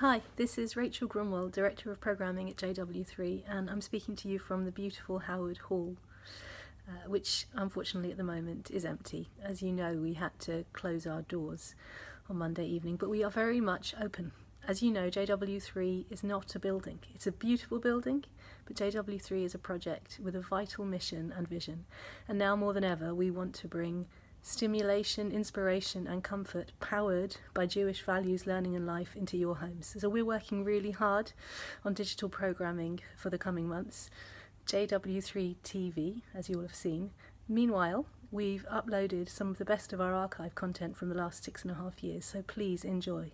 Hi, this is Rachel Grunwald, Director of Programming at JW3, and I'm speaking to you from the beautiful Howard Hall, which unfortunately at the moment is empty. As you know, we had to close our doors on Monday evening, but we are very much open. As you know, JW3 is not a building. It's a beautiful building, but JW3 is a project with a vital mission and vision. And now more than ever, we want to bring stimulation, inspiration and comfort powered by Jewish values, learning and life into your homes. So we're working really hard on digital programming for the coming months. JW3 TV, as you will have seen. Meanwhile, we've uploaded some of the best of our archive content from the last 6.5 years, so please enjoy.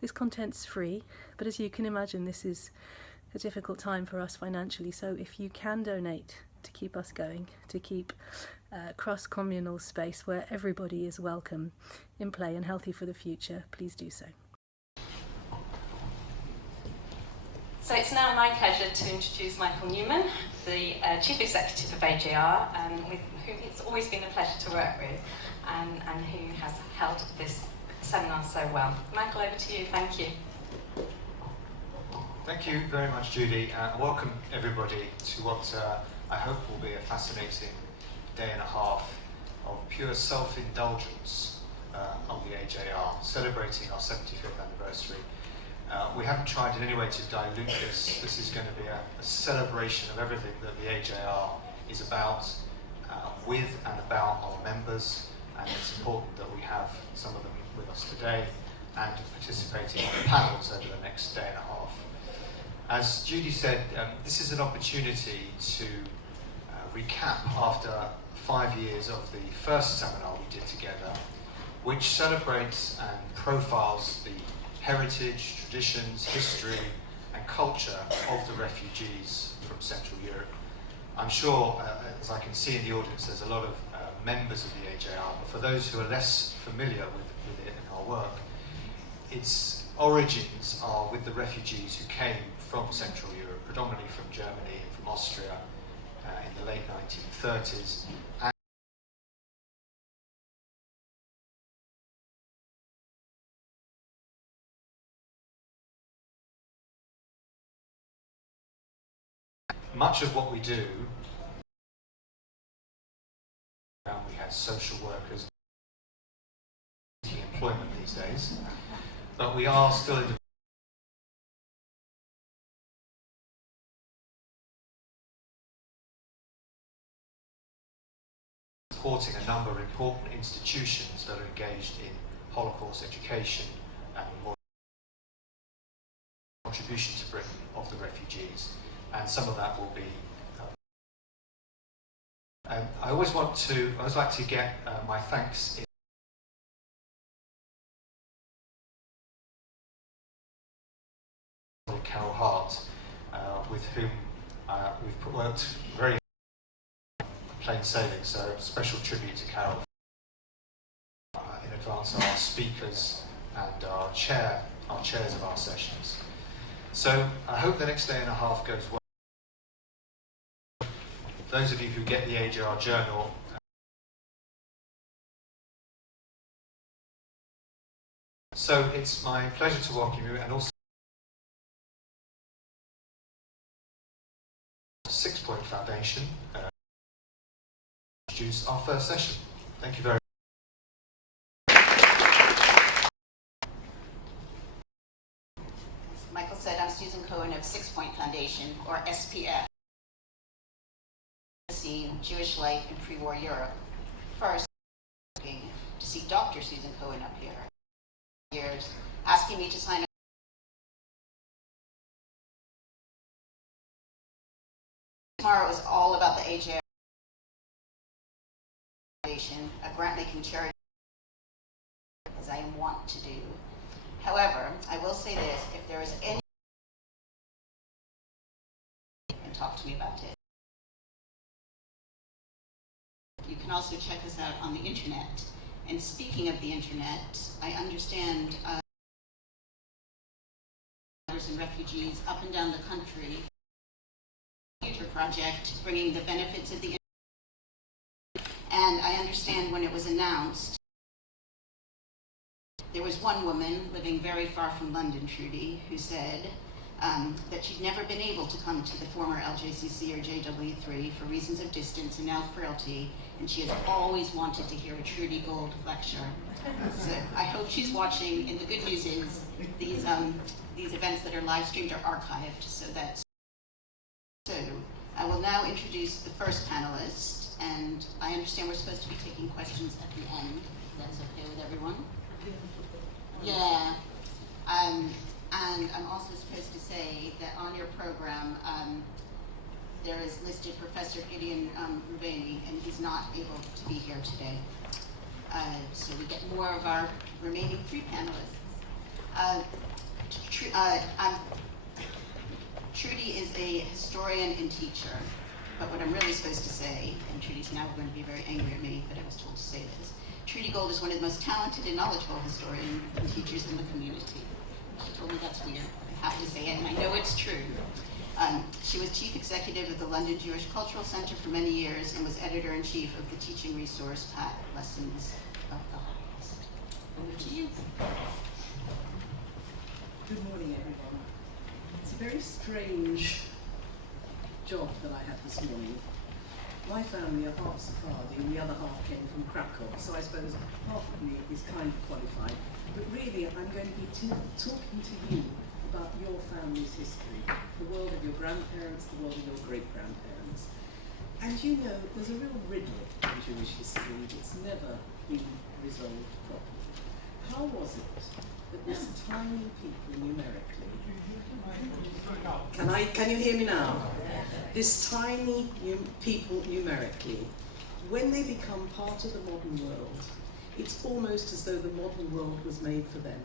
This content's free, but as you can imagine, this is a difficult time for us financially, so if you can donate to keep us going, to keep cross-communal space where everybody is welcome, in play and healthy for the future, please do so. So it's now my pleasure to introduce Michael Newman, the Chief Executive of AJR, with whom it's always been a pleasure to work with, and who has held this seminar so well. Michael, over to you. Thank you. Thank you very much, Judy. Welcome everybody to what I hope will be a fascinating day and a half of pure self-indulgence on the AJR, celebrating our 75th anniversary. We haven't tried in any way to dilute this. This is going to be a celebration of everything that the AJR is about, with and about our members, and it's important that we have some of them with us today and participating on the panels over the next day and a half. As Judy said, this is an opportunity to recap after 5 years of the first seminar we did together, which celebrates and profiles the heritage, traditions, history and culture of the refugees from Central Europe. I'm sure, as I can see in the audience, there's a lot of members of the AJR, but for those who are less familiar with it and our work, its origins are with the refugees who came from Central Europe, predominantly from Germany and from Austria in the late 1930s. Much of what we do, we had social workers employment these days, but we are still in the supporting a number of important institutions that are engaged in Holocaust education and more contribution to Britain of the refugees, and some of that will be. I always like to get my thanks in Carol Hart, with whom we've worked very plain sailing, so special tribute to Carol in advance of our speakers and our chairs of our sessions. So I hope the next day and a half goes well. Those of you who get the AJR journal, so it's my pleasure to welcome you, and also 6 Point Foundation introduce our first session. Thank you very much. As Michael said, I'm Susan Cohen of 6 Point Foundation, or SPF, Jewish life in pre-war Europe. First, to see Dr. Susan Cohen up here, years asking me to sign tomorrow is all about the AJR Foundation, a grant-making charity, as I want to do. However, I will say this: if there is any, and talk to me about it. You can also check us out on the internet. And speaking of the internet, I understand and refugees up and down the country, future project bringing the benefits of the internet. And I understand when it was announced There was one woman living very far from London, Trudy, who said that she'd never been able to come to the former LJCC or JW3 for reasons of distance and now frailty, and she has always wanted to hear a Trudy Gold lecture. So I hope she's watching, and the good news is these events that are live streamed are archived, so I will now introduce the first panelist, and I understand we're supposed to be taking questions at the end. That's okay with everyone? Yeah. And I'm also supposed to say that on your program, there is listed Professor Gideon Rubani, and he's not able to be here today. So we get more of our remaining three panelists. Trudy is a historian and teacher, but what I'm really supposed to say, and Trudy's now going to be very angry at me, but I was told to say this, Trudy Gold is one of the most talented and knowledgeable historians and teachers in the community. She told me that's weird, but I have to say it, and I know it's true. She was chief executive of the London Jewish Cultural Center for many years and was editor-in-chief of the teaching resource at Lessons of the Holocaust. Over to you. Good morning, everyone. It's a very strange job that I had this morning. My family are half Sephardi and the other half came from Krakow, so I suppose half of me is kind of qualified. But really, I'm going to be talking to you about your family's history, the world of your grandparents, the world of your great-grandparents. And you know, there's a real riddle in Jewish history that's never been resolved properly. How was it that this tiny people numerically, can you hear me now? This tiny people numerically, when they become part of the modern world, it's almost as though the modern world was made for them.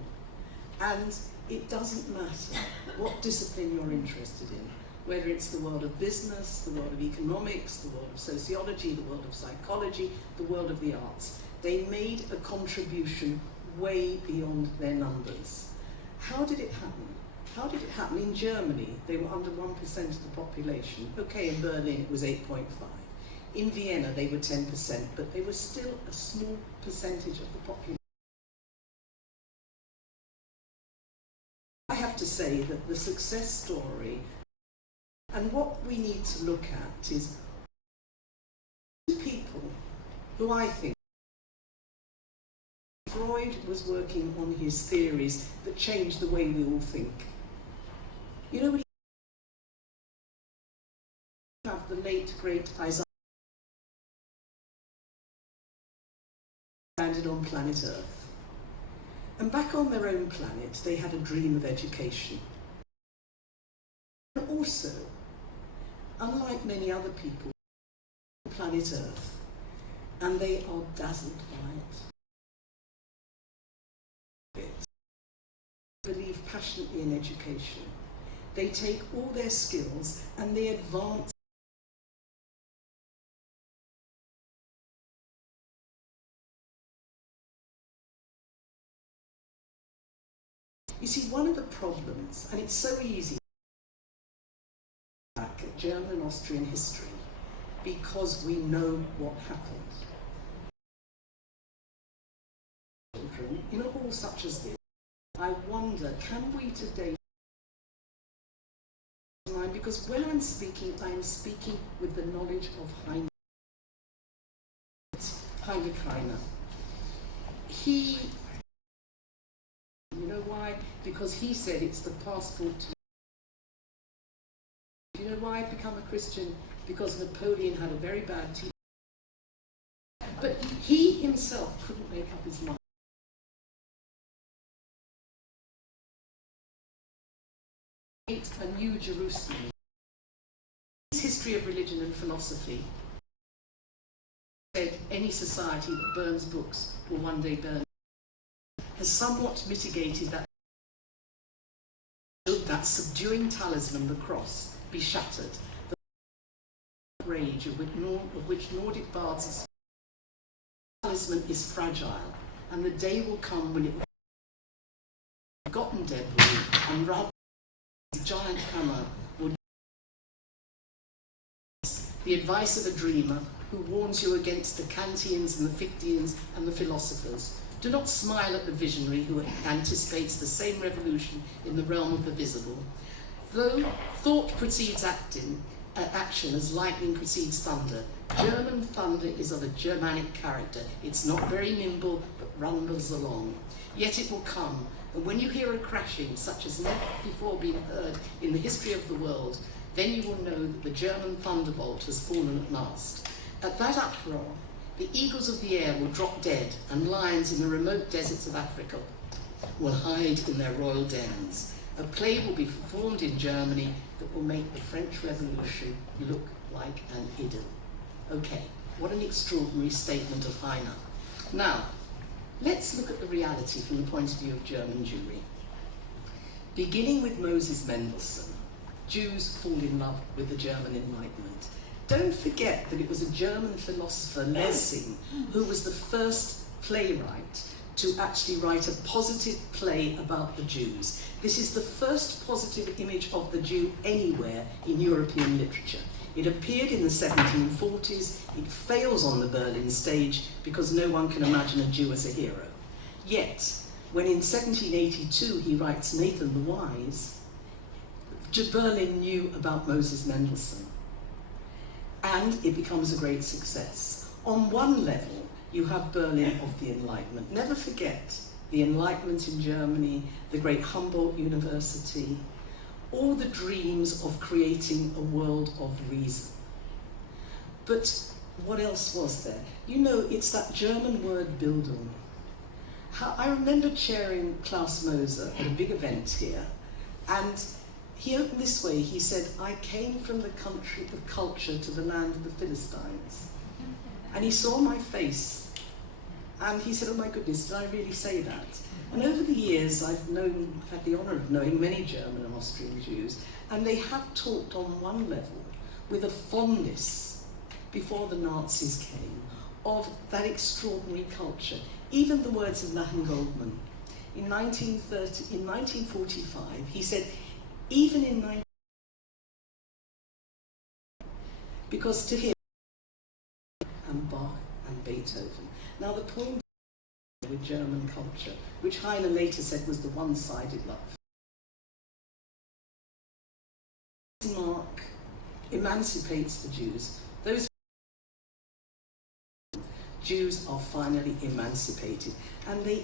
And it doesn't matter what discipline you're interested in, whether it's the world of business, the world of economics, the world of sociology, the world of psychology, the world of the arts. They made a contribution way beyond their numbers. How did it happen? How did it happen? In Germany, they were under 1% of the population. Okay, in Berlin it was 8.5. In Vienna they were 10%, but they were still a small percentage of the population. I have to say that the success story, and what we need to look at is people who I think Freud was working on his theories that changed the way we all think. You know, we have the late, great Isaiah landed on planet Earth. And back on their own planet, they had a dream of education. And also, unlike many other people on planet Earth, and they are dazzled by it, believe passionately in education. They take all their skills and they advance. You see, one of the problems, and it's so easy back at German and Austrian history, because we know what happened. Children, in a hall such as this, I wonder, can we today, because when I'm speaking with the knowledge of Heinrich Heine. He, you know why? Because he said it's the passport to. You know why I've become a Christian? Because Napoleon had a very bad teacher. But he himself couldn't make up his mind. A new Jerusalem. His history of religion and philosophy said any society that burns books will one day burn, has somewhat mitigated that subduing talisman, the cross, be shattered. The rage of which Nordic bards talisman is fragile, and the day will come when it will be forgotten debris, and rather the giant hammer will the advice of a dreamer who warns you against the Kantians and the Fichteans and the philosophers Do not smile at the visionary who anticipates the same revolution in the realm of the visible. Though thought precedes action as lightning precedes thunder, German thunder is of a Germanic character. It's not very nimble, but rumbles along. Yet it will come, and when you hear a crashing such as never before been heard in the history of the world, then you will know that the German thunderbolt has fallen at last. At that uproar, the eagles of the air will drop dead, and lions in the remote deserts of Africa will hide in their royal dens. A play will be performed in Germany that will make the French Revolution look like an idyll. Okay, what an extraordinary statement of Heine. Now, let's look at the reality from the point of view of German Jewry. Beginning with Moses Mendelssohn, Jews fall in love with the German Enlightenment. Don't forget that it was a German philosopher, Lessing, who was the first playwright to actually write a positive play about the Jews. This is the first positive image of the Jew anywhere in European literature. It appeared in the 1740s. It fails on the Berlin stage because no one can imagine a Jew as a hero. Yet, when in 1782 he writes Nathan the Wise, Berlin knew about Moses Mendelssohn. And it becomes a great success. On one level, you have Berlin of the Enlightenment. Never forget the Enlightenment in Germany, the great Humboldt University, all the dreams of creating a world of reason. But what else was there? You know, it's that German word Bildung. I remember chairing Klaus Moser at a big event here, and he opened this way. He said, I came from the country of culture to the land of the Philistines. And he saw my face, and he said, oh my goodness, did I really say that? And over the years, I've had the honour of knowing many German and Austrian Jews, and they have talked on one level with a fondness, before the Nazis came, of that extraordinary culture. Even the words of Nathan Goldman. In 1945, he said, even in because to him, and Bach and Beethoven. Now the point with German culture, which Heine later said was the one-sided love. Bismarck emancipates the Jews. Those Jews are finally emancipated, and they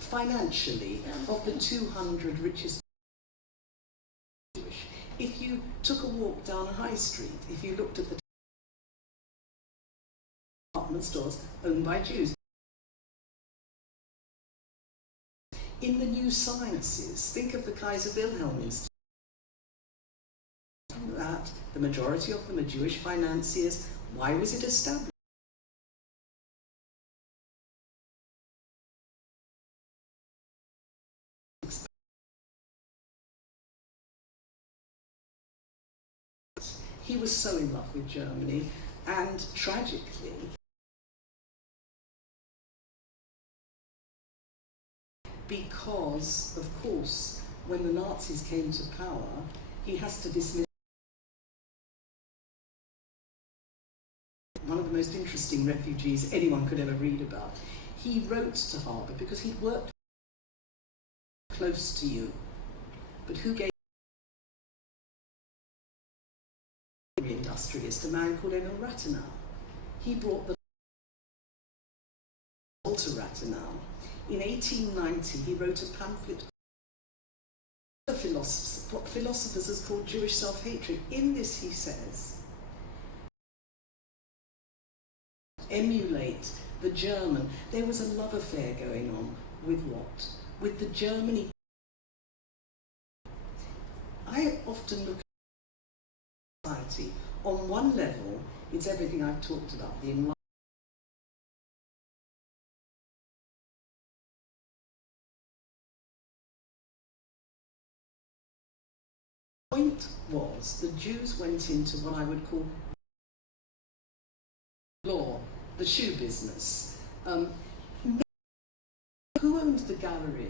financially, of the 200 richest Jewish. If you took a walk down a high street, if you looked at the department stores owned by Jews. In the new sciences, think of the Kaiser Wilhelm Institute. That the majority of them are Jewish financiers. Why was it established? He was so in love with Germany, and tragically, because, of course, when the Nazis came to power, he has to dismiss one of the most interesting refugees anyone could ever read about. He wrote to Harbour because he'd worked close to you, but who gave industrialist, a man called Emil Rathenau. He brought the Walter Rathenau. In 1890, he wrote a pamphlet, what philosophers has called Jewish self-hatred. In this, he says, emulate the German. There was a love affair going on with what? With the Germany. I often look at society. On one level, it's everything I've talked about, the enlightenment. The point was, the Jews went into what I would call law, the shoe business. Who owned the gallery?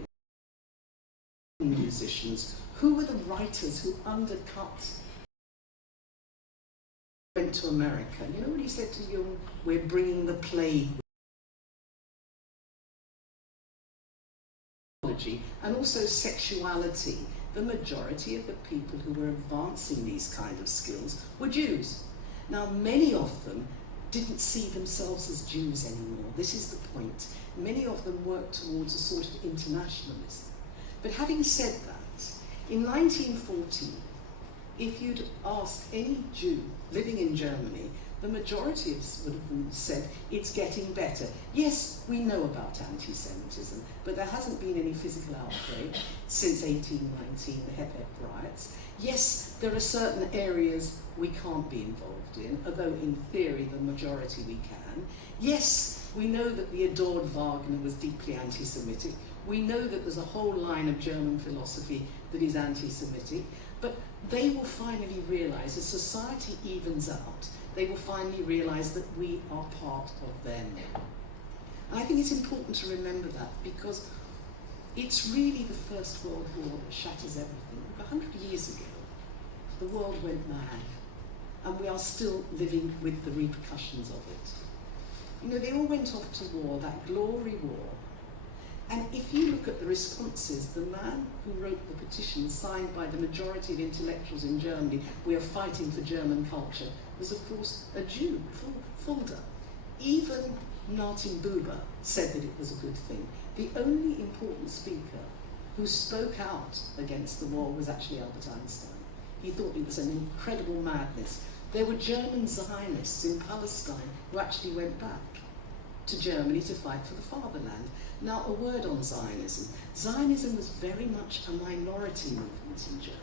Musicians. Who were the writers who undercut went to America. You know what he said to Jung? We're bringing the plague. And also sexuality. The majority of the people who were advancing these kind of skills were Jews. Now, many of them didn't see themselves as Jews anymore. This is the point. Many of them worked towards a sort of internationalism. But having said that, in 1914, if you'd asked any Jew living in Germany, the majority of would have said it's getting better. Yes, we know about anti-Semitism, but there hasn't been any physical outbreak since 1819, the Hep riots. Yes, there are certain areas we can't be involved in, although in theory the majority we can. Yes, we know that the adored Wagner was deeply anti-Semitic. We know that there's a whole line of German philosophy that is anti-Semitic, but they will finally realize, as society evens out, they will finally realize that we are part of them. And I think it's important to remember that, because it's really the First World War that shatters everything. 100 years ago, the world went mad, and we are still living with the repercussions of it. You know, they all went off to war, that glory war. And if you look at the responses, the man who wrote the petition signed by the majority of intellectuals in Germany, we are fighting for German culture, was of course a Jew, Fulda. Even Martin Buber said that it was a good thing. The only important speaker who spoke out against the war was actually Albert Einstein. He thought it was an incredible madness. There were German Zionists in Palestine who actually went back to Germany to fight for the fatherland. Now, a word on Zionism. Zionism was very much a minority movement in Germany.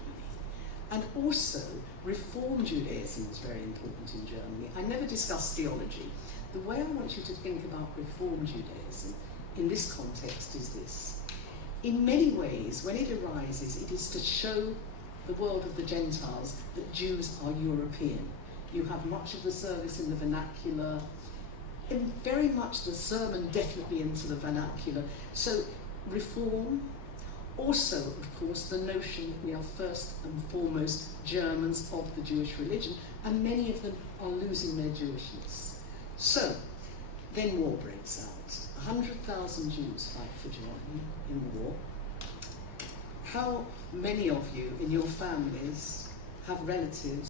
And also, Reform Judaism was very important in Germany. I never discuss theology. The way I want you to think about Reform Judaism in this context is this. In many ways, when it arises, it is to show the world of the Gentiles that Jews are European. You have much of the service in the vernacular, and very much the sermon definitely into the vernacular. So reform, also of course the notion that we are first and foremost Germans of the Jewish religion, and many of them are losing their Jewishness. So then war breaks out. 100,000 Jews fight for Germany in the war. How many of you in your families have relatives?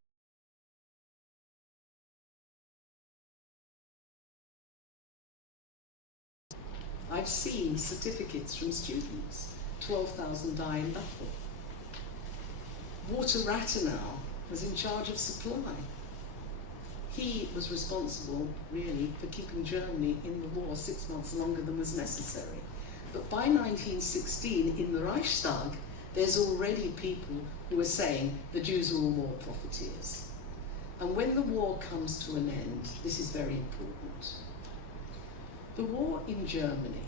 I've seen certificates from students, 12,000 die in battle. Walter Rathenau was in charge of supply. He was responsible, really, for keeping Germany in the war 6 months longer than was necessary. But by 1916, in the Reichstag, there's already people who are saying the Jews are all war profiteers. And when the war comes to an end, this is very important. The war in Germany,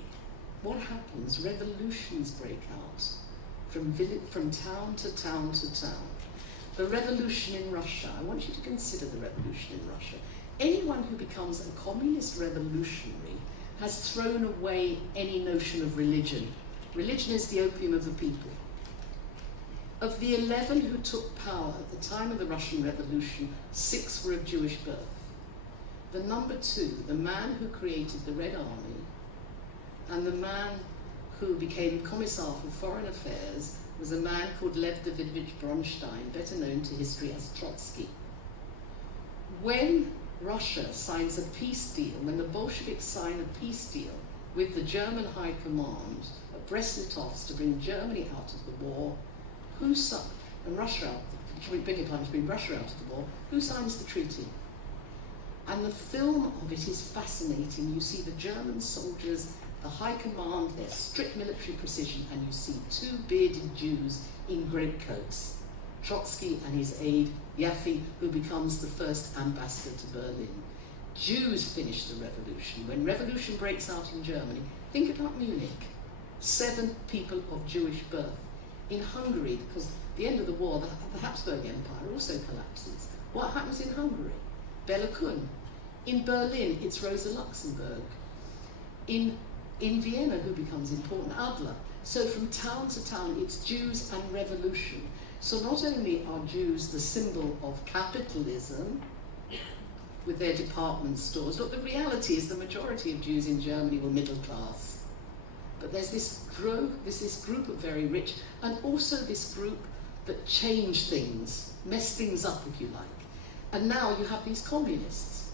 what happens? Revolutions break out from town to town to town. The revolution in Russia, I want you to consider the revolution in Russia. Anyone who becomes a communist revolutionary has thrown away any notion of religion. Religion is the opium of the people. Of the 11 who took power at the time of the Russian Revolution, 6 were of Jewish birth. The number 2, the man who created the Red Army, and the man who became Commissar for Foreign Affairs, was a man called Lev Davidovich Bronstein, better known to history as Trotsky. When Russia signs a peace deal, when the Bolsheviks sign a peace deal with the German High Command at Brest-Litovsk to bring Germany out of the war, who signs, and Russia out, beg your pardon, to bring Russia out of the war, who signs the treaty? And the film of it is fascinating. You see the German soldiers, the High Command, their strict military precision, and you see 2 bearded Jews in greatcoats, Trotsky and his aide, Yaffe, who becomes the first ambassador to Berlin. Jews finish the revolution. When revolution breaks out in Germany, think about Munich. 7 people of Jewish birth. In Hungary, because at the end of the war, the Habsburg Empire also collapses. What happens in Hungary? Bela Kun. In Berlin, it's Rosa Luxemburg. In Vienna, who becomes important? Adler. So from town to town, it's Jews and revolution. So not only are Jews the symbol of capitalism, with their department stores. Look, the reality is the majority of Jews in Germany were middle class. But there's this group of very rich, and also this group that change things, mess things up, if you like. And now you have these communists.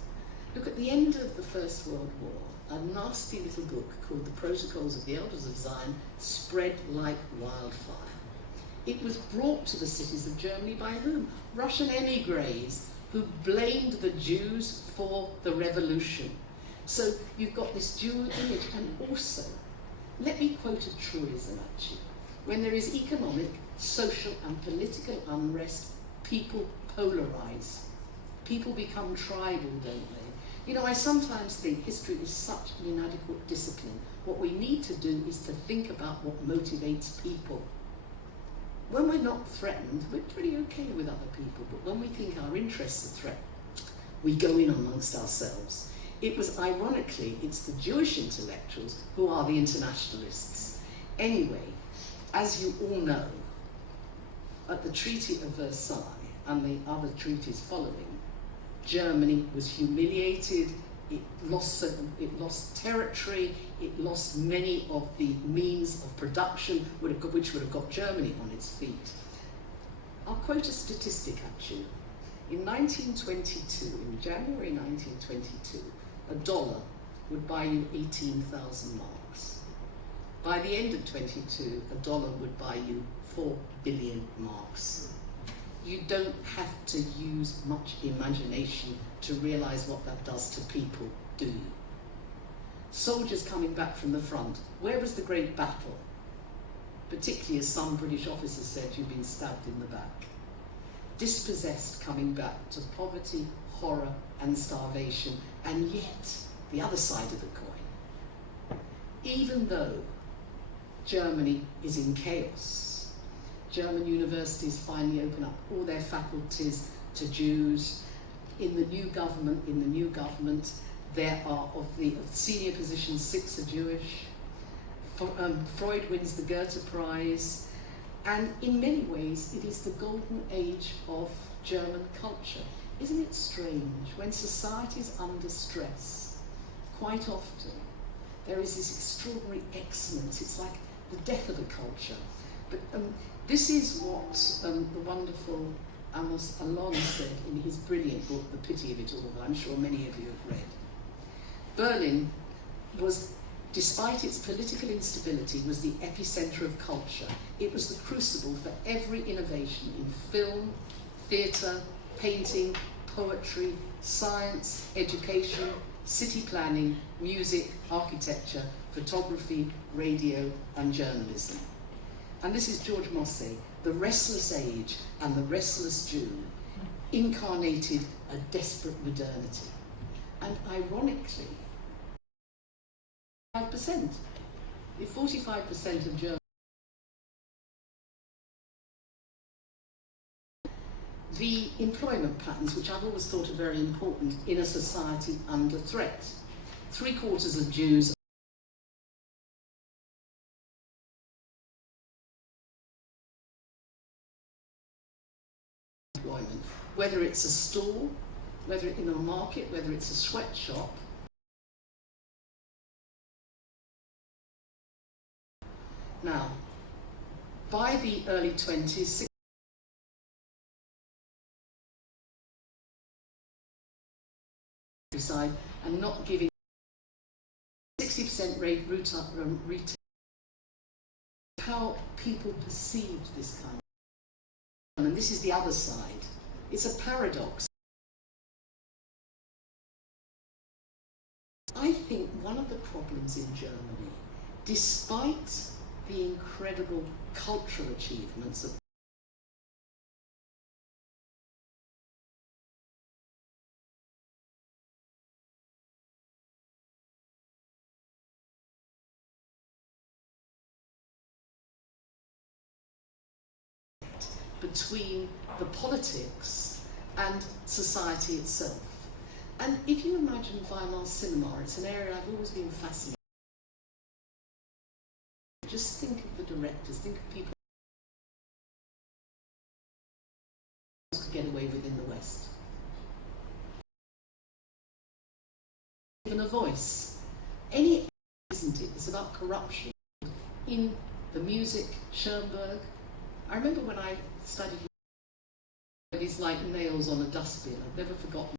Look, at the end of the First World War, a nasty little book called The Protocols of the Elders of Zion spread like wildfire. It was brought to the cities of Germany by whom? Russian emigres who blamed the Jews for the revolution. So you've got this dual image, and also, let me quote a truism at you. When there is economic, social and political unrest, people polarize. People become tribal, don't they? You know, I sometimes think history is such an inadequate discipline. What we need to do is to think about what motivates people. When we're not threatened, we're pretty okay with other people, but when we think our interests are threatened, we go in amongst ourselves. It was ironically, it's the Jewish intellectuals who are the internationalists. Anyway, as you all know, at the Treaty of Versailles and the other treaties following, Germany was humiliated, it lost territory, it lost many of the means of production which would have got Germany on its feet. I'll quote a statistic at you. In 1922, in January 1922, a dollar would buy you 18,000 marks. By the end of 22, a dollar would buy you 4 billion marks. You don't have to use much imagination to realize what that does to people, do you? Soldiers coming back from the front, where was the great battle? Particularly as some British officers said, you've been stabbed in the back. Dispossessed, coming back to poverty, horror and starvation, and yet the other side of the coin. Even though Germany is in chaos, German universities finally open up all their faculties to Jews. In the new government, there are of the senior positions, 6 are Jewish. Freud wins the Goethe Prize, and in many ways it is the golden age of German culture. Isn't it strange, when society is under stress, quite often there is this extraordinary excellence. It's like the death of a culture. But this is what the wonderful Amos Alon said in his brilliant book, The Pity of It All, that I'm sure many of you have read. Berlin was, despite its political instability, was the epicenter of culture. It was the crucible for every innovation in film, theatre, painting, poetry, science, education, city planning, music, architecture, photography, radio, and journalism. And this is George Mosse, the restless age and the restless Jew, incarnated a desperate modernity. And ironically, 5%. If 45% of Germans, the employment patterns, which I've always thought are very important in a society under threat. 3/4 of Jews employment, whether it's a store, whether it's in a market, whether it's a sweatshop. Now, by the early 20s, side and not giving 60% rate retail, how people perceived this kind of, and this is the other side. It's a paradox. I think one of the problems in Germany, despite the incredible cultural achievements of between the politics and society itself. And if you imagine Weimar cinema, it's an area I've always been fascinated. Just think of the directors, think of people who could get away with in the West. given a voice. Any, isn't it? It's about corruption. In the music, Schoenberg. I remember when I studied, it's like nails on a dustbin. I've never forgotten.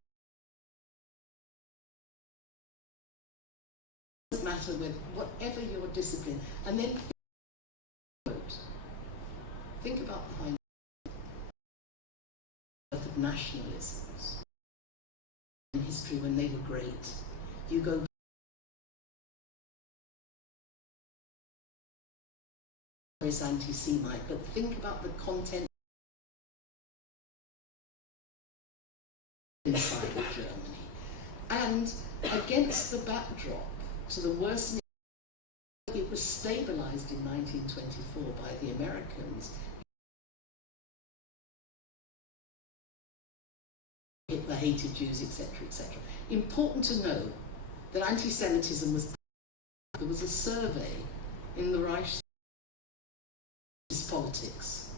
It doesn't matter with whatever your discipline. And then think about behind the birth of nationalisms in history when they were great. You go is anti-Semite, but think about the content inside of Germany. And against the backdrop to the worsening, it was stabilized in 1924 by the Americans. Hitler hated Jews, etc., etc. Important to know that anti-Semitism was, there was a survey in the Reich politics.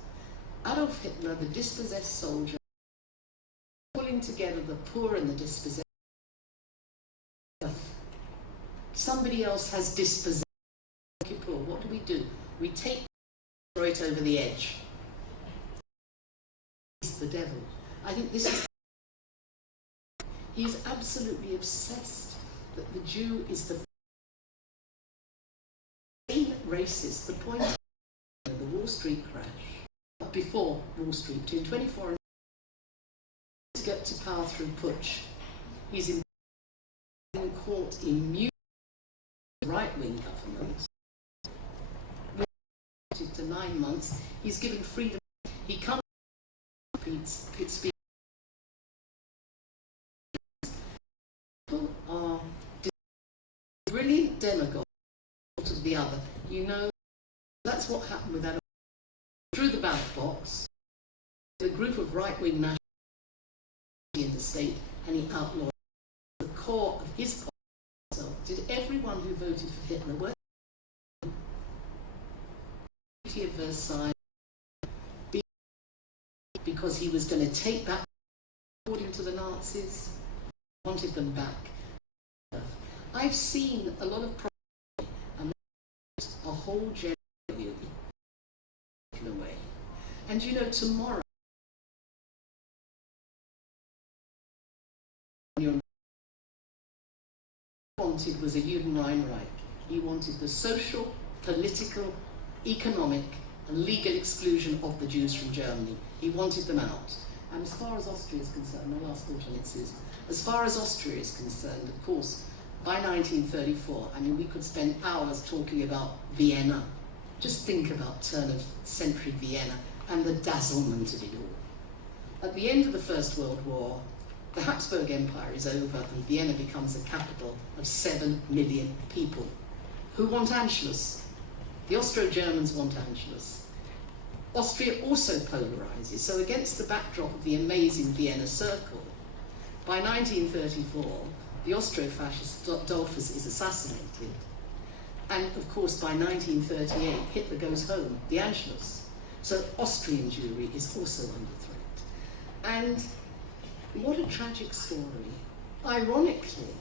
Adolf Hitler, the dispossessed soldier, pulling together the poor and the dispossessed. Somebody else has dispossessed the poor. What do? We take, throw it over the edge. It's the devil. I think this is. He is absolutely obsessed that the Jew is the racist. The point is the Wall Street crash, before Wall Street, between 24 and to get to power through putsch. He's in court in new right-wing government. To 9 months, he's given freedom. He comes speaks. People are brilliant demagogues to the other. You know, that's what happened with that. Through the ballot box, the group of right-wing nationalists in the state, and he outlawed the core of his policy. Did everyone who voted for Hitler work? Treaty of Versailles, because he was going to take back, according to the Nazis, wanted them back. I've seen a lot of problems, and a whole generation taken away. And you know, tomorrow, what he wanted was a Judenreinreich. He wanted the social, political, economic and legal exclusion of the Jews from Germany. He wanted them out. And as far as Austria is concerned, my last thought on it, Susan, as far as Austria is concerned, of course, by 1934, I mean, we could spend hours talking about Vienna. Just think about turn-of-century Vienna and the dazzlement of it all. At the end of the First World War, the Habsburg Empire is over and Vienna becomes a capital of 7 million people who want Anschluss. The Austro-Germans want Anschluss. Austria also polarizes, so against the backdrop of the amazing Vienna Circle, by 1934, the Austro-fascist Dollfuss is assassinated. And of course, by 1938, Hitler goes home, the Anschluss. So Austrian Jewry is also under threat. And what a tragic story. Ironically,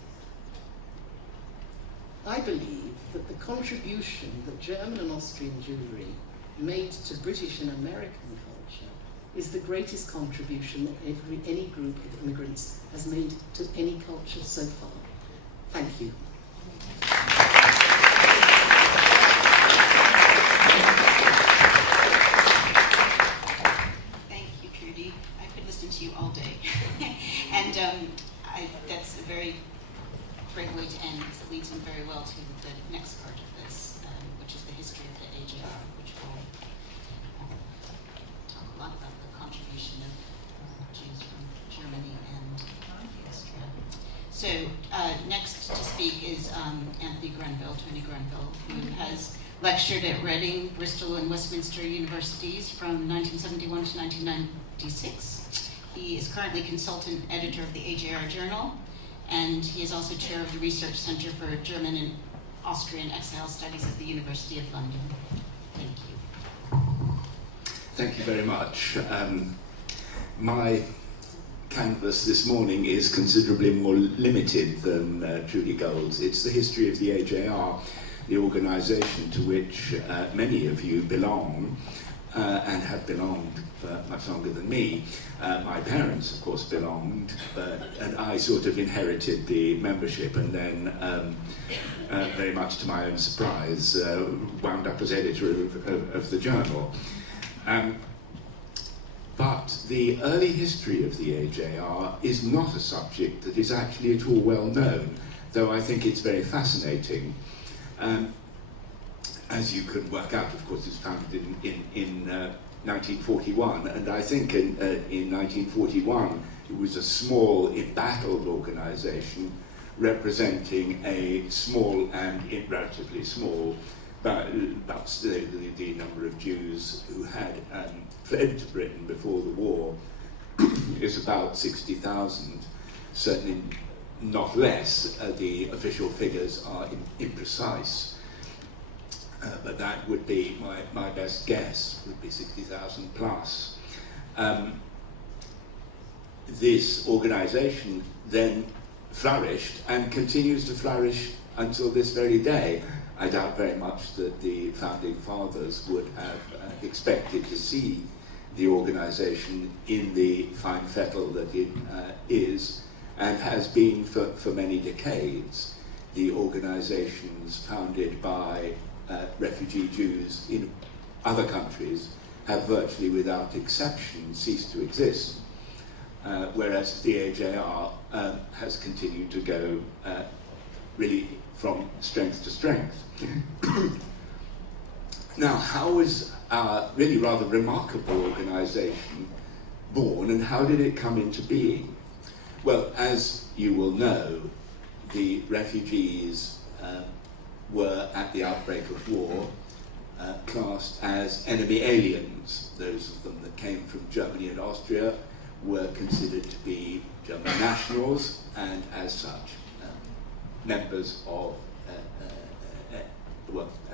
I believe that the contribution that German and Austrian Jewry made to British and American culture is the greatest contribution that any group of immigrants has made to any culture so far. Thank you. Thank you, Trudy. I could listen to you all day. And that's a very great way to end, because it leads in very well to the next part of this, which is the history of the AJR, which will talk a lot about the contribution of Jews from Germany and Austria. So next to speak is Tony Granville, who has lectured at Reading, Bristol, and Westminster universities from 1971 to 1996. He is currently consultant editor of the AJR Journal, and he is also chair of the Research Center for German and Austrian Exile Studies at the University of London. Thank you. Thank you very much. My canvas this morning is considerably more limited than Trudy Gould's. It's the history of the AJR, the organisation to which many of you belong and have belonged for much longer than me. My parents, of course, belonged, and I sort of inherited the membership, and then, very much to my own surprise, wound up as editor of the journal. But the early history of the AJR is not a subject that is actually at all well known, though I think it's very fascinating. As you can work out, of course, it's founded in 1941, and I think in 1941 it was a small, embattled organisation representing a small and relatively small, but the number of Jews who had fled to Britain before the war is about 60,000, certainly not less. The official figures are imprecise. But that would be my best guess, would be 60,000 plus. This organisation then flourished and continues to flourish until this very day. I doubt very much that the founding fathers would have expected to see the organisation in the fine fettle that it is and has been for many decades. The organisations founded by refugee Jews in other countries have virtually without exception ceased to exist, whereas the AJR has continued to go really from strength to strength. Now, how was our really rather remarkable organisation born, and how did it come into being? Well, as you will know, the refugees were, at the outbreak of war, classed as enemy aliens. Those of them that came from Germany and Austria were considered to be German nationals, and as such, members of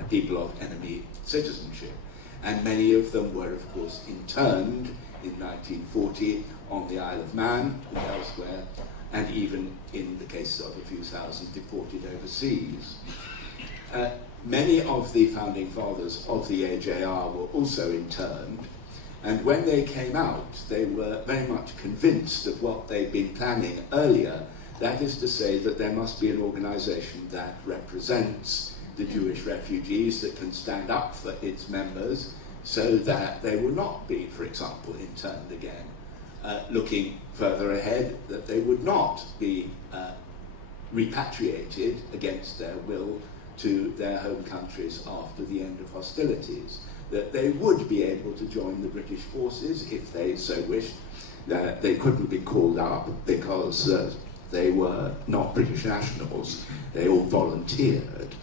people of enemy citizenship. And many of them were, of course, interned in 1940 on the Isle of Man and elsewhere, and even in the case of a few thousand deported overseas. Many of the founding fathers of the AJR were also interned, and when they came out, they were very much convinced of what they'd been planning earlier. That is to say that there must be an organisation that represents the Jewish refugees, that can stand up for its members, so that they will not be, for example, interned again. Looking further ahead, that they would not be repatriated against their will to their home countries after the end of hostilities, that they would be able to join the British forces if they so wished, that they couldn't be called up because they were not British nationals, they all volunteered.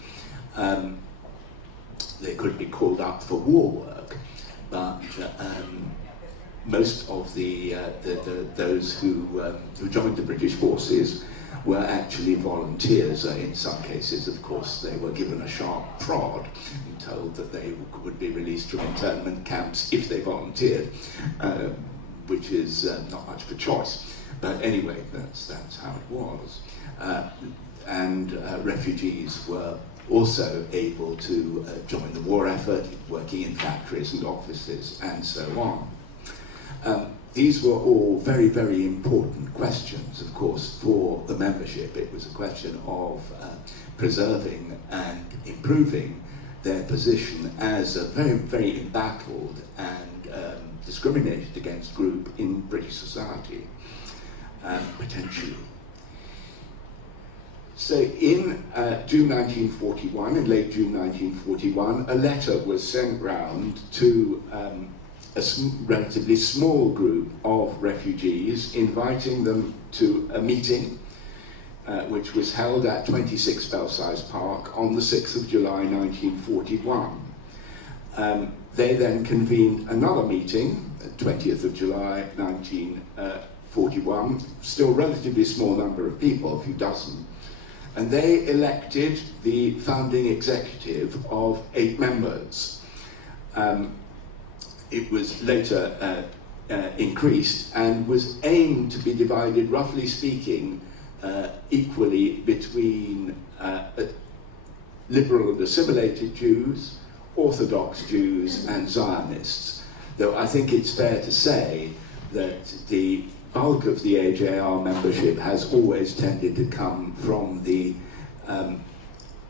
They could be called up for war work, but most of those who joined the British forces were actually volunteers. In some cases, of course, they were given a sharp prod and told that they would be released from internment camps if they volunteered, which is not much of a choice. But anyway, that's how it was. And refugees were also able to join the war effort, working in factories and offices, and so on. These were all very, very important questions, of course, for the membership. It was a question of preserving and improving their position as a very, very embattled and discriminated against group in British society, potentially. So in June 1941, in late June 1941, a letter was sent round to a relatively small group of refugees, inviting them to a meeting which was held at 26 Belsize Park on the 6th of July 1941. They then convened another meeting, 20th of July 1941, still relatively small number of people, a few dozen, and they elected the founding executive of 8 members. It was later increased and was aimed to be divided, roughly speaking, equally between liberal and assimilated Jews, Orthodox Jews, and Zionists. Though I think it's fair to say that the bulk of the AJR membership has always tended to come from the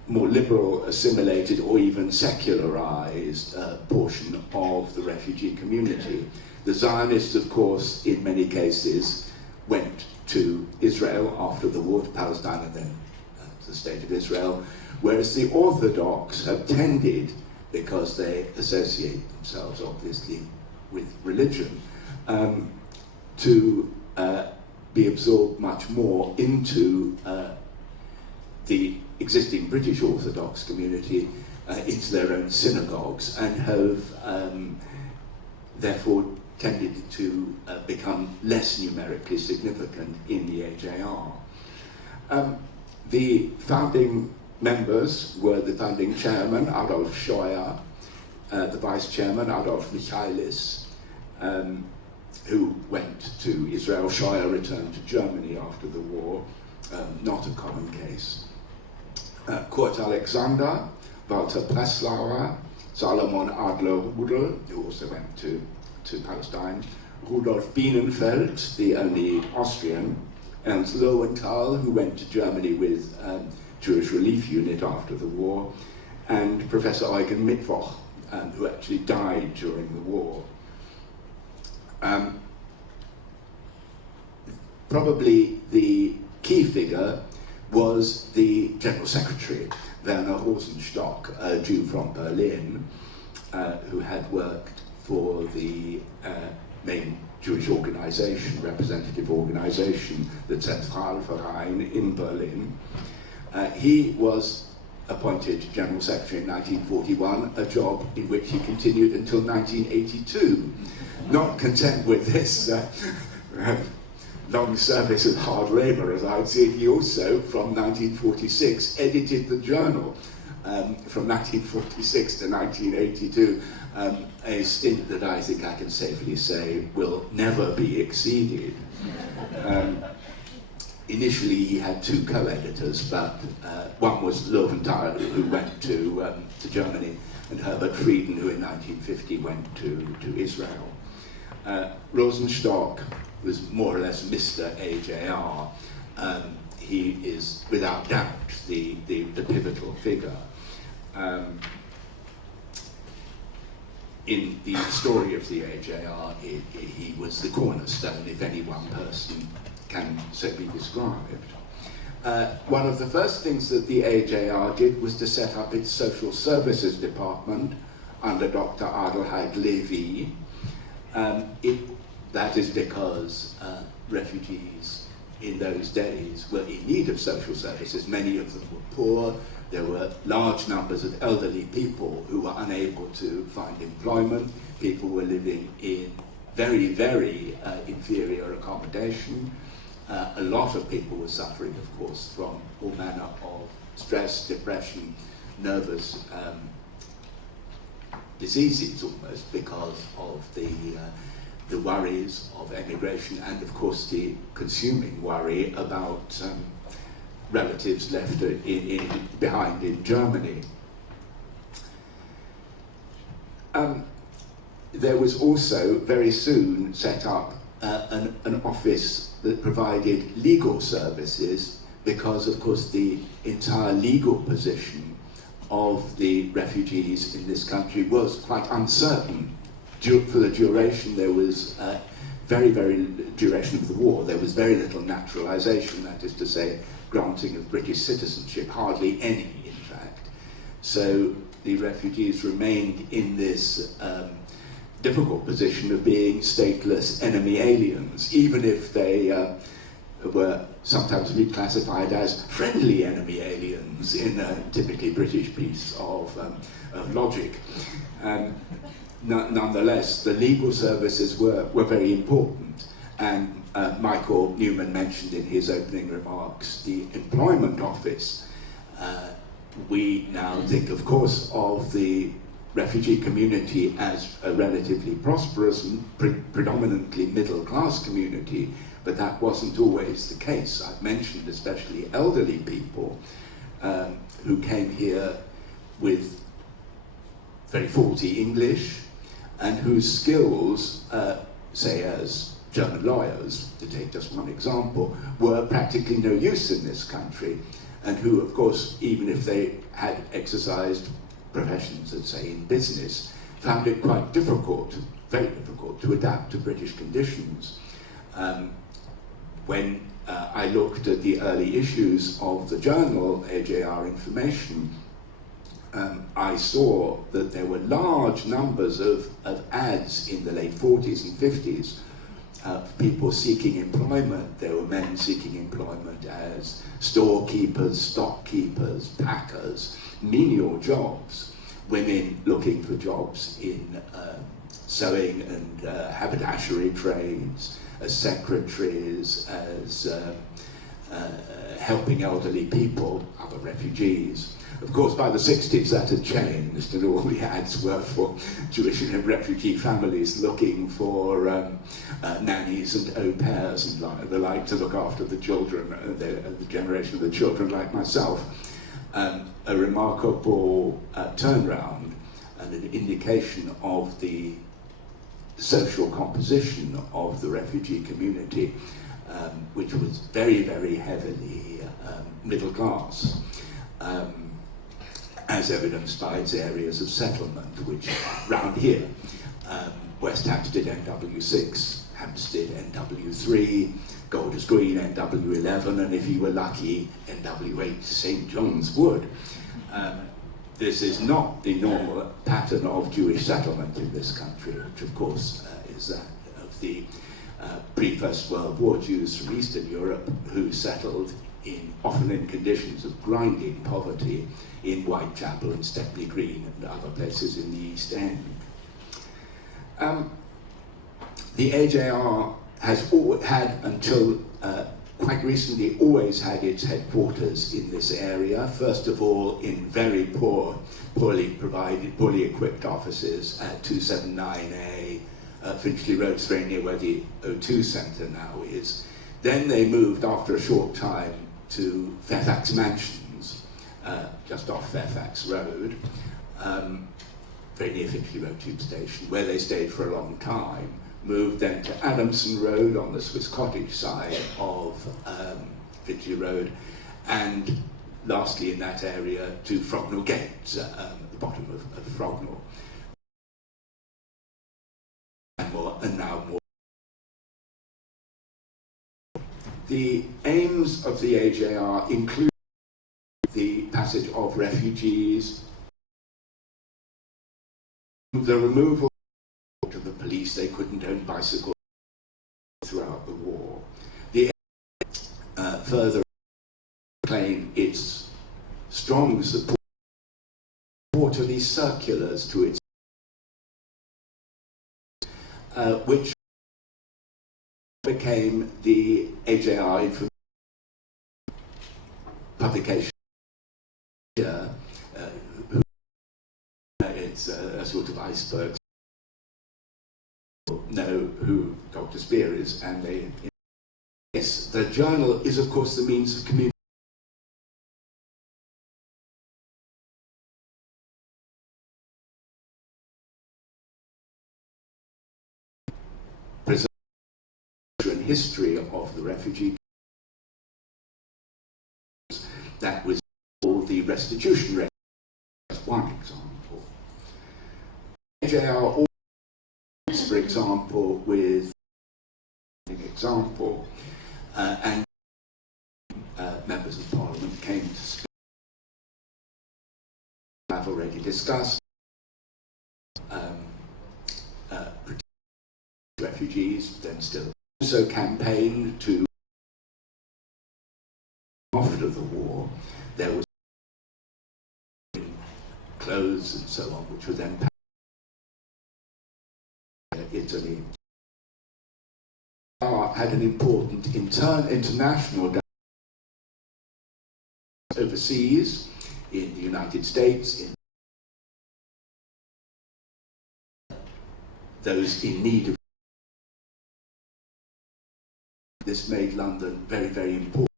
more liberal, assimilated, or even secularized portion of the refugee community. The Zionists, of course, in many cases, went to Israel after the war, to Palestine and then the State of Israel, whereas the Orthodox have tended, because they associate themselves obviously with religion, to be absorbed much more into the existing British Orthodox community, into their own synagogues, and have therefore tended to become less numerically significant in the AJR. The founding members were the founding chairman, Adolf Scheuer, the vice chairman, Adolf Michaelis, who went to Israel. Scheuer returned to Germany after the war, not a common case. Kurt Alexander, Walter Preslauer, Salomon Adler-Rudel, who also went to Palestine, Rudolf Bienenfeld, the only Austrian, Ernst Lowenthal, who went to Germany with Jewish Relief Unit after the war, and Professor Eugen Mittwoch, who actually died during the war. Probably the key figure was the General Secretary, Werner Rosenstock, a Jew from Berlin, who had worked for the main Jewish organization, representative organization, the Zentralverein in Berlin. He was appointed General Secretary in 1941, a job in which he continued until 1982. Not content with this long service and hard labor, as I'd say, he also, from 1946, edited the journal. From 1946 to 1982, a stint that I think I can safely say will never be exceeded. Initially, he had two co-editors, but one was Lowenthal, who went to Germany, and Herbert Frieden, who in 1950 went to Israel. Rosenstock was more or less Mr. AJR. He is, without doubt, the pivotal figure. In the story of the AJR, he was the cornerstone, if any one person can so be described. One of the first things that the AJR did was to set up its social services department under Dr. Adelheid Levy. That is because refugees in those days were in need of social services. Many of them were poor. There were large numbers of elderly people who were unable to find employment. People were living in very, very inferior accommodation. A lot of people were suffering, of course, from all manner of stress, depression, nervous diseases almost, because of the worries of emigration and, of course, the consuming worry about relatives left behind in Germany. There was also very soon set up an office that provided legal services, because, of course, the entire legal position of the refugees in this country was quite uncertain. For the duration, there was duration of the war, there was very little naturalization, that is to say, granting of British citizenship, hardly any, in fact. So the refugees remained in this difficult position of being stateless enemy aliens, even if they were sometimes reclassified as friendly enemy aliens in a typically British piece of logic. Nonetheless, the legal services were very important, and Michael Newman mentioned in his opening remarks the Employment Office. We now think, of course, of the refugee community as a relatively prosperous and predominantly middle-class community, but that wasn't always the case. I've mentioned especially elderly people who came here with very faulty English and whose skills, say as German lawyers, to take just one example, were practically no use in this country, and who, of course, even if they had exercised professions, let's say, in business, found it quite difficult, very difficult, to adapt to British conditions. When I looked at the early issues of the journal, AJR Information, I saw that there were large numbers of ads in the late 40s and 50s of people seeking employment. There were men seeking employment as storekeepers, stockkeepers, packers, menial jobs, women looking for jobs in sewing and haberdashery trades, as secretaries, as helping elderly people, other refugees. Of course, by the 60s that had changed, and all the ads were for Jewish and refugee families looking for nannies and au pairs and the like to look after the children, the generation of the children like myself. A remarkable turnaround and an indication of the social composition of the refugee community, which was very, very heavily middle class. As evidenced by its areas of settlement, which round here, West Hampstead NW6, Hampstead NW3, Golders Green NW11, and if you were lucky, NW8 St John's Wood. This is not the normal pattern of Jewish settlement in this country, which of course is that of the pre-First World War Jews from Eastern Europe who settled often in conditions of grinding poverty in Whitechapel and Stepney Green and other places in the East End. The AJR has had, until quite recently, always had its headquarters in this area. First of all, in very poorly provided, poorly equipped offices at 279A Finchley Road, it's very near where the O2 Centre now is. Then they moved, after a short time, to Fairfax Mansions, just off Fairfax Road, very near Finchley Road Tube Station, where they stayed for a long time. Moved then to Adamson Road on the Swiss Cottage side of Finchley Road, and lastly in that area to Frognall Gate, at the bottom of Frognall. And now more. The aims of the AJR include the passage of refugees, the removal of the police, they couldn't own bicycles throughout the war. The further claim its strong support quarterly circulars to its which became the AJR information publication. It's a sort of iceberg. Know who Dr. Spear is, and they. Yes, the journal is, of course, the means of communication. Preservation and history of the refugee. That was all the restitution rate. That's one example. AJR, for example, with an example, and members of Parliament came to speak. I've already discussed refugees, then still also campaigned to. After the war, there was clothes and so on, which were then Italy. Had an important international overseas, in the United States, in those in need of. This made London very, very important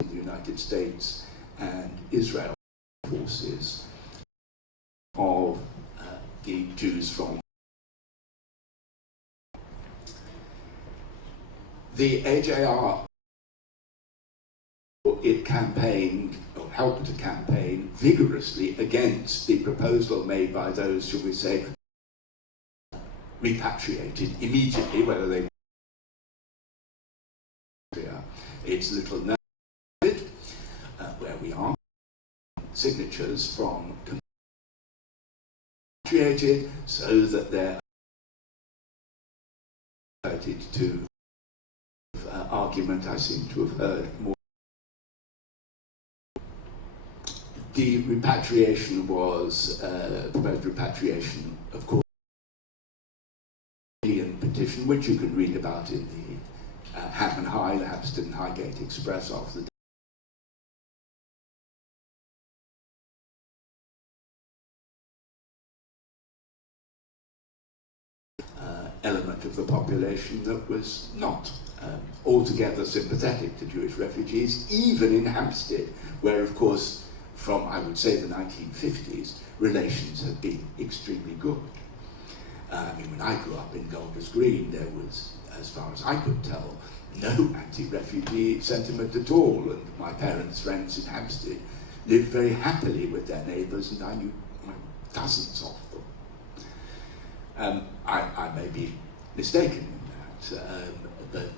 in the United States and Israel forces of the Jews from. The AJR, it campaigned, or helped to campaign vigorously against the proposal made by those, shall we say, repatriated immediately, whether they. It's little known where we are. Signatures from repatriated so that they're converted to argument I seem to have heard more. The repatriation was proposed repatriation, of course, petition, which you can read about in the Hampton High, the Hampstead and Highgate Express of the element of the population that was not altogether sympathetic to Jewish refugees, even in Hampstead, where, of course, from, I would say, the 1950s, relations had been extremely good. I mean, when I grew up in Golders Green, there was, as far as I could tell, no anti-refugee sentiment at all, and my parents' friends in Hampstead lived very happily with their neighbours, and I knew dozens of them. I may be mistaken in that, but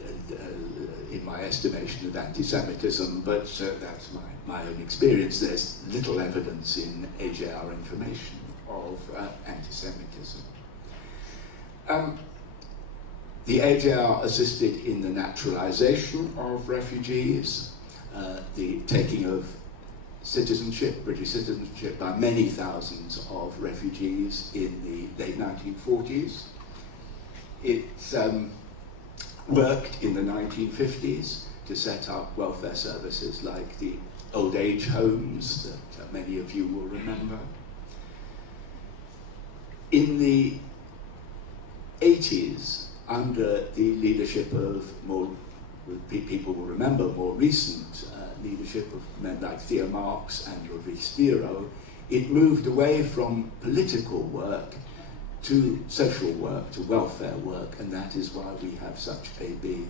in my estimation of anti-Semitism, but that's my own experience. There's little evidence in AJR information of anti-Semitism. The AJR assisted in the naturalization of refugees, the taking of citizenship, British citizenship, by many thousands of refugees in the late 1940s. It worked in the 1950s to set up welfare services like the old age homes that many of you will remember. In the 80s, under the leadership of more, people will remember, more recent leadership of men like Theo Marx and Ulrich Spiro, it moved away from political work to social work, to welfare work, and that is why we have such a big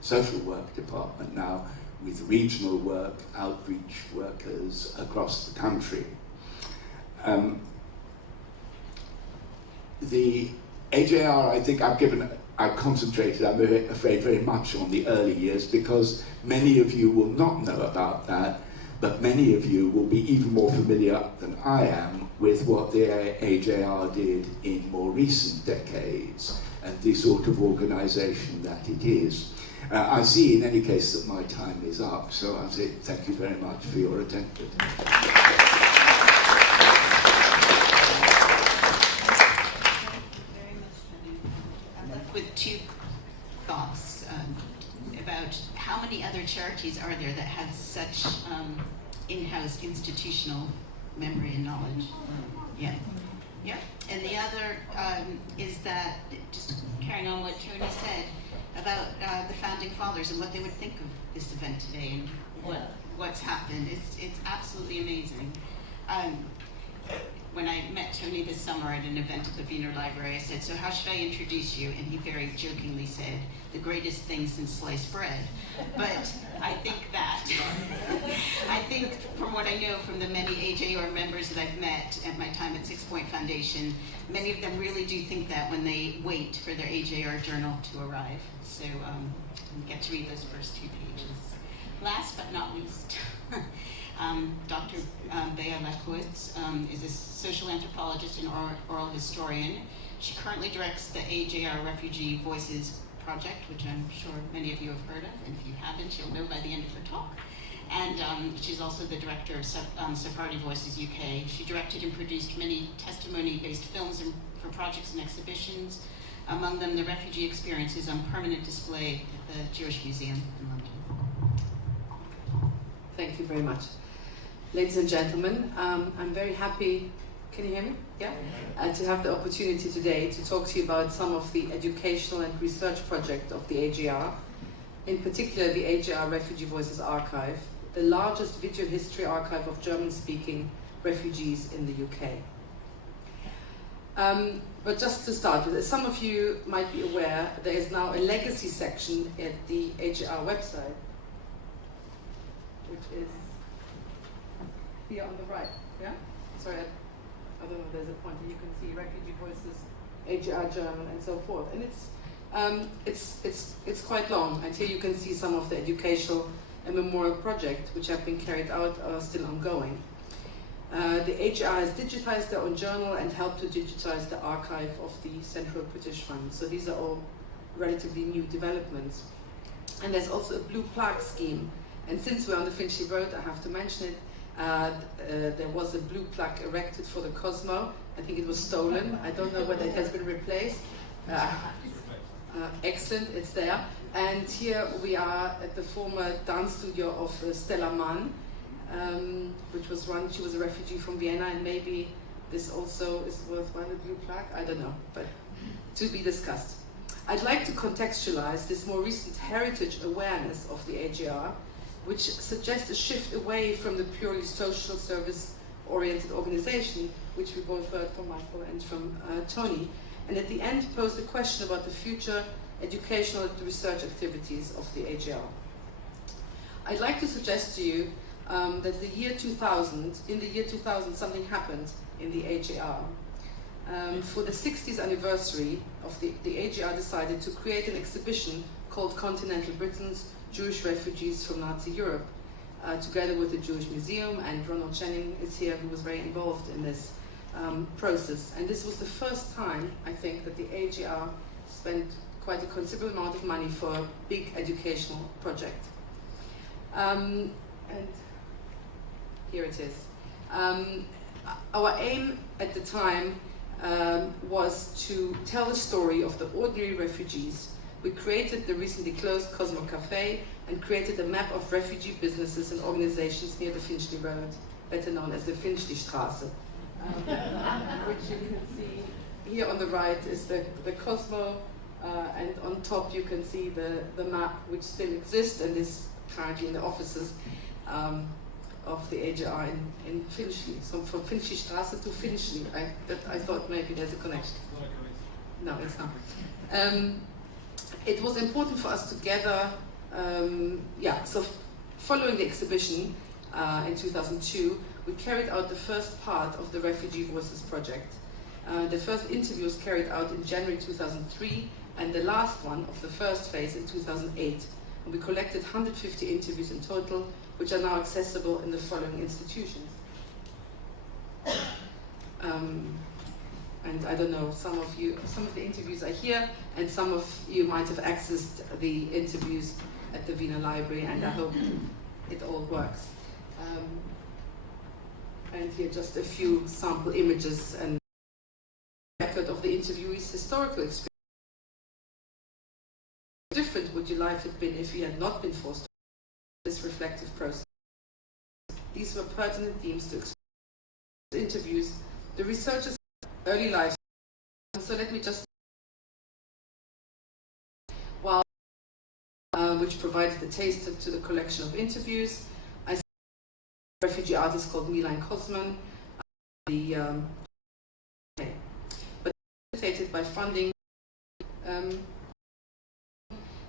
social work department now, with regional work, outreach workers across the country. The AJR, I think I've concentrated, I'm afraid, very much on the early years, because many of you will not know about that, but many of you will be even more familiar than I am with what the AJR did in more recent decades, and the sort of organisation that it is. I see, in any case, that my time is up, so I'll say thank you very much for your attention. With two thoughts about how many other charities are there that have such in-house institutional memory and knowledge. Yeah. Yeah. And the other is that, just carrying on what Tony said about the founding fathers and what they would think of this event today and what's happened. It's absolutely amazing. When I met Tony this summer at an event at the Wiener Library, I said, "So how should I introduce you?" And he very jokingly said, "The greatest thing since sliced bread." But I think from what I know from the many AJR members that I've met at my time at 6 Point Foundation, many of them really do think that when they wait for their AJR journal to arrive. So you get to read those first 2 pages. Last but not least, Dr. Bea Lechowitz is a social anthropologist and oral historian. She currently directs the AJR Refugee Voices project, which I'm sure many of you have heard of, and if you haven't, you'll know by the end of her talk. And she's also the director of Sephardi Voices UK. She directed and produced many testimony-based films for projects and exhibitions, among them the refugee experiences on permanent display at the Jewish Museum in London. Thank you very much. Ladies and gentlemen, I'm very happy Can you hear me? Yeah? And to have the opportunity today to talk to you about some of the educational and research project of the AGR, in particular the AGR Refugee Voices Archive, the largest video history archive of German-speaking refugees in the UK. But just to start with, as some of you might be aware, there is now a legacy section at the AGR website, which is here on the right. Yeah? Sorry, I don't know if there's a pointer. You can see Refugee Voices, AGR German, and so forth. And it's quite long. And here you can see some of the educational and memorial projects which have been carried out or are still ongoing. The AGR has digitized their own journal and helped to digitize the archive of the Central British Fund. So these are all relatively new developments. And there's also a blue plaque scheme. And since we're on the Finchley Road, I have to mention it. There was a blue plaque erected for the Cosmo. I think it was stolen. I don't know whether it has been replaced. Excellent, it's there. And here we are at the former dance studio of Stella Mann, which was run. She was a refugee from Vienna, and maybe this also is worthwhile, a blue plaque. I don't know, but to be discussed. I'd like to contextualize this more recent heritage awareness of the AGR, which suggests a shift away from the purely social service-oriented organization, which we both heard from Michael and from Tony, and at the end posed a question about the future educational and research activities of the AGR. I'd like to suggest to you that in the year 2000, something happened in the AGR. For the 60th anniversary of the AGR decided to create an exhibition called Continental Britain's Jewish Refugees from Nazi Europe, together with the Jewish Museum, and Ronald Channing is here, who was very involved in this process. And this was the first time, I think, that the AGR spent quite a considerable amount of money for a big educational project. And here it is. Our aim at the time was to tell the story of the ordinary refugees. We created the recently closed Cosmo Cafe and created a map of refugee businesses and organizations near the Finchley Road, better known as the Finchley Straße, which you can see here on the right is the Cosmo, and on top you can see the map which still exists and is currently in the offices of the AGR in Finchley. So from Finchley Straße to Finchley, I thought maybe there's a connection. No, it's not. It was important for us to gather, so following the exhibition in 2002, we carried out the first part of the Refugee Voices project. The first interview was carried out in January 2003, and the last one of the first phase in 2008. And we collected 150 interviews in total, which are now accessible in the following institutions. And I don't know, some of the interviews are here, and some of you might have accessed the interviews at the Wiener Library, and I hope it all works. And here just a few sample images and record of the interviewee's historical experience. How different would your life have been if you had not been forced to this reflective process? These were pertinent themes to explore the interviews, the researchers' early lives. So let me just, which provided the taste to the collection of interviews. I see a refugee artist called Milan Kosman, but facilitated by funding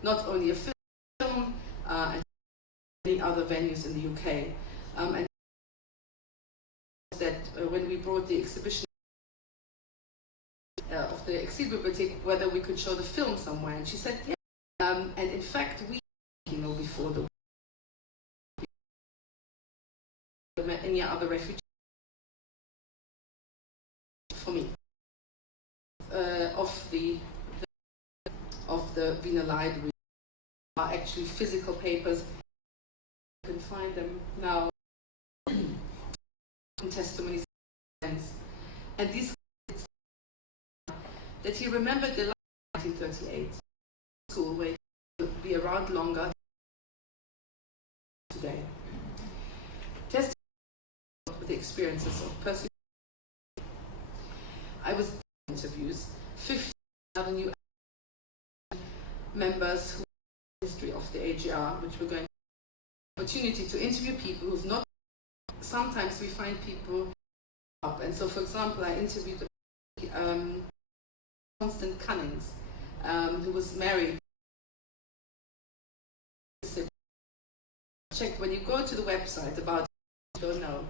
not only a film and many other venues in the UK. And that when we brought the exhibition of the Exilbibliothek, whether we could show the film somewhere, and she said, yeah. And in fact, we, before the any other refugee, for me, of the Wiener Library are actually physical papers. You can find them now in testimonies, and these that he remembered the 1938 school where he would be around longer today. Testing with the experiences of persecution members who the history of the AGR, which we're going to have the opportunity to interview people who've not. Sometimes we find people up, and so for example, I interviewed Constant Cunnings, who was married. Check when you go to the website about don't know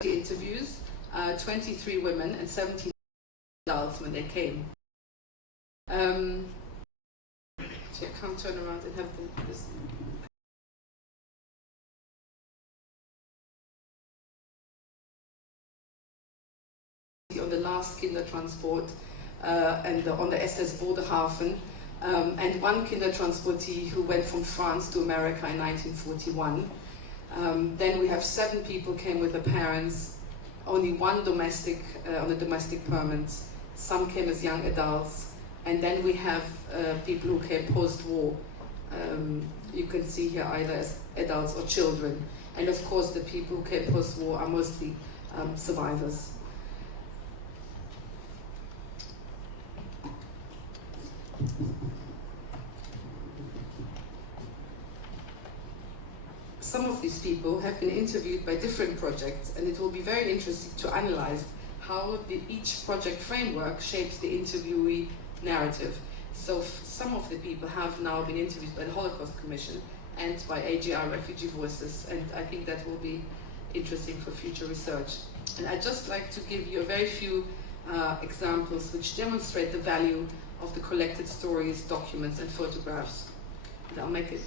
the interviews, 23 women and 17 adults when they came. So I can't turn around and have this. On the last Kindertransport and on the SS Bodehaven, and one Kindertransportee who went from France to America in 1941. Then we have 7 people came with their parents, only one domestic on the domestic permits, some came as young adults, and then we have people who came post-war. You can see here either as adults or children, and of course the people who came post-war are mostly survivors. Some of these people have been interviewed by different projects, and it will be very interesting to analyze how each project framework shapes the interviewee narrative. So some of the people have now been interviewed by the Holocaust Commission and by AGR Refugee Voices, and I think that will be interesting for future research. And I'd just like to give you a very few examples which demonstrate the value of the collected stories, documents, and photographs. And I'll make it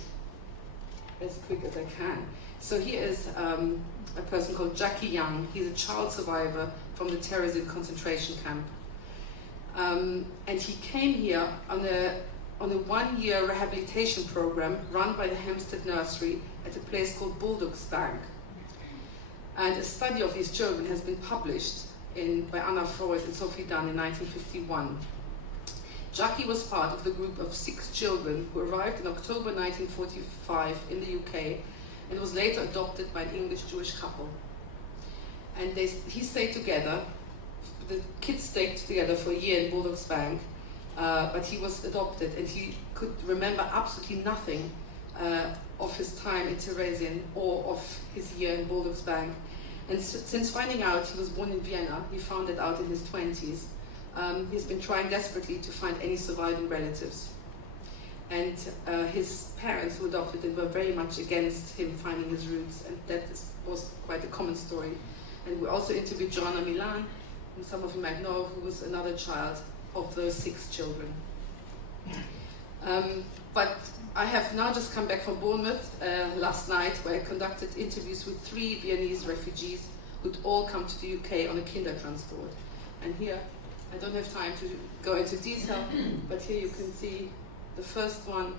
as quick as I can. So here is a person called Jackie Young. He's a child survivor from the Terezin concentration camp. And he came here on a 1-year rehabilitation program run by the Hampstead Nursery at a place called Bulldogsbank. And a study of these children has been published by Anna Freud and Sophie Dunn in 1951. Jackie was part of the group of 6 children who arrived in October 1945 in the UK and was later adopted by an English-Jewish couple. And he stayed together, the kids stayed together for a year in Bulldogsbank, but he was adopted and he could remember absolutely nothing of his time in Terezin or of his year in Bulldogsbank. And since finding out he was born in Vienna, he found it out in his 20s. He's been trying desperately to find any surviving relatives. And his parents who adopted him were very much against him finding his roots, and that was quite a common story. And we also interviewed Joanna Milan, who some of you might know, who was another child of those 6 children. But I have now just come back from Bournemouth last night, where I conducted interviews with 3 Viennese refugees who'd all come to the UK on a Kindertransport. And here, I don't have time to go into detail, but here you can see the first one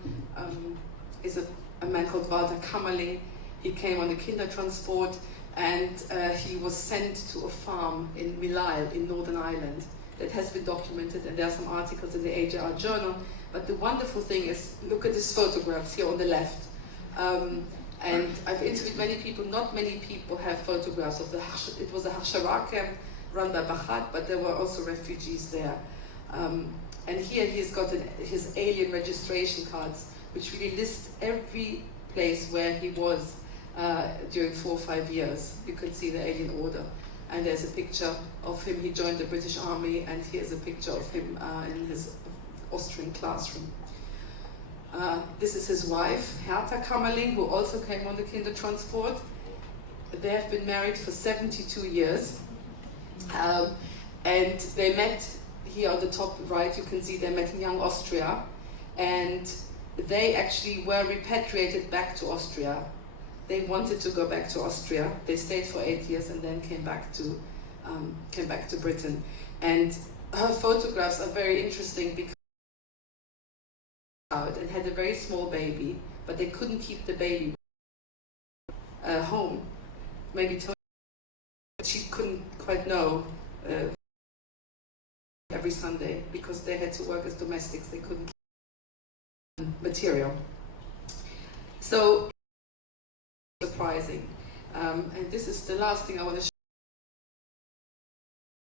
is a man called Walter Kammerling. He came on a Kindertransport and he was sent to a farm in Milal in Northern Ireland. That has been documented, and there are some articles in the AJR journal. But the wonderful thing is, look at these photographs here on the left. And I've interviewed many people, not many people have photographs of it was a Hachshara camp run by Bachat, but there were also refugees there. And here he's got his alien registration cards, which really lists every place where he was during 4 or 5 years. You can see the alien order. And there's a picture of him, he joined the British Army, and here's a picture of him in his Austrian classroom. This is his wife, Hertha Kammerling, who also came on the Kindertransport. They have been married for 72 years. And they met, here on the top right, you can see they met in young Austria. And they actually were repatriated back to Austria. They wanted to go back to Austria. They stayed for 8 years and then came back to Britain. And her photographs are very interesting because and had a very small baby, but they couldn't keep the baby home. Maybe she couldn't quite know every Sunday because they had to work as domestics. They couldn't keep material. So surprising. And this is the last thing I want to show.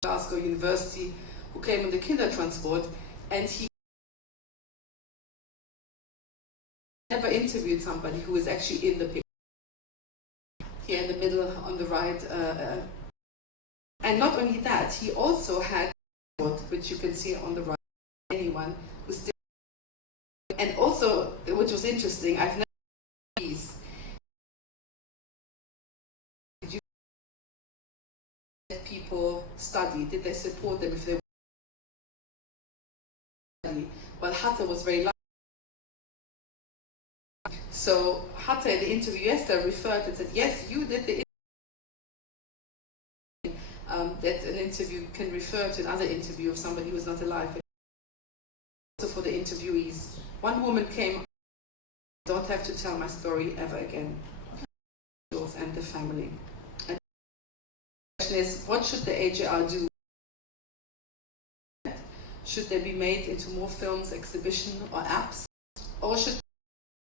Glasgow University who came on the Kindertransport, and he never interviewed somebody who was actually in the picture. Here in the middle, on the right. And not only that, he also had, which you can see on the right, anyone who's still. And also, which was interesting, I've never seen these. Did you let people study? Did they support them if they were study? Well, Hatta was very lucky. So Hatta in the interview yesterday referred and said, yes, you did the interview. That an interview can refer to another interview of somebody who is not alive. Also for the interviewees. One woman came, don't have to tell my story ever again. And the family. And the question is, what should the AJR do? Should they be made into more films, exhibition, or apps? Or should the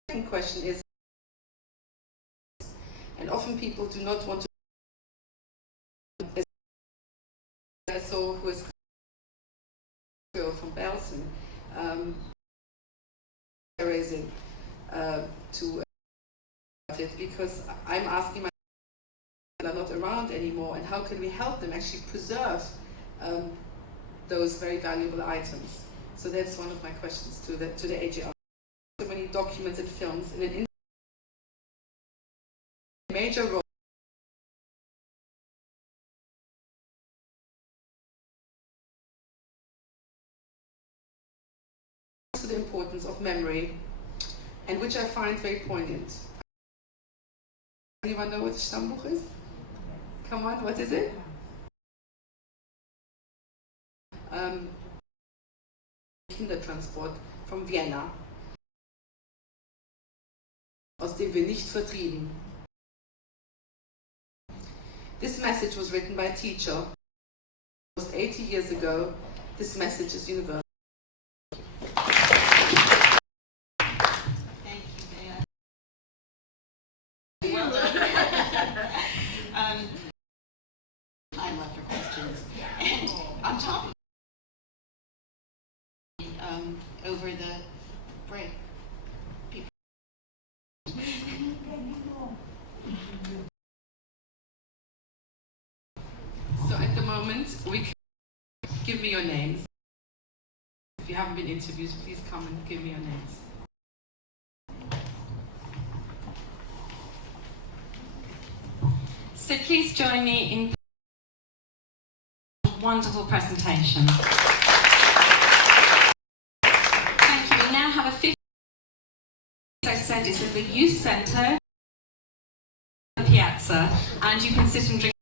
second question is, and often people do not want to. I saw who is from Belsen raising to it, because I'm asking myself, they are not around anymore, and how can we help them actually preserve those very valuable items? So that's one of my questions to the AGR. So many documents and films in an major role. The importance of memory, and which I find very poignant. Anyone know what the Stammbuch is? Come on, what is it? Kindertransport from Vienna, aus dem wir nicht vertrieben. This message was written by a teacher almost 80 years ago. This message is universal. Time left for questions. And on top of over the break, people. So at the moment, we can give me your names. If you haven't been interviewed, please come and give me your names. So please join me in a wonderful presentation. Thank you. We now have a 50, as I said, it's at the Youth Centre, Piazza, and you can sit and drink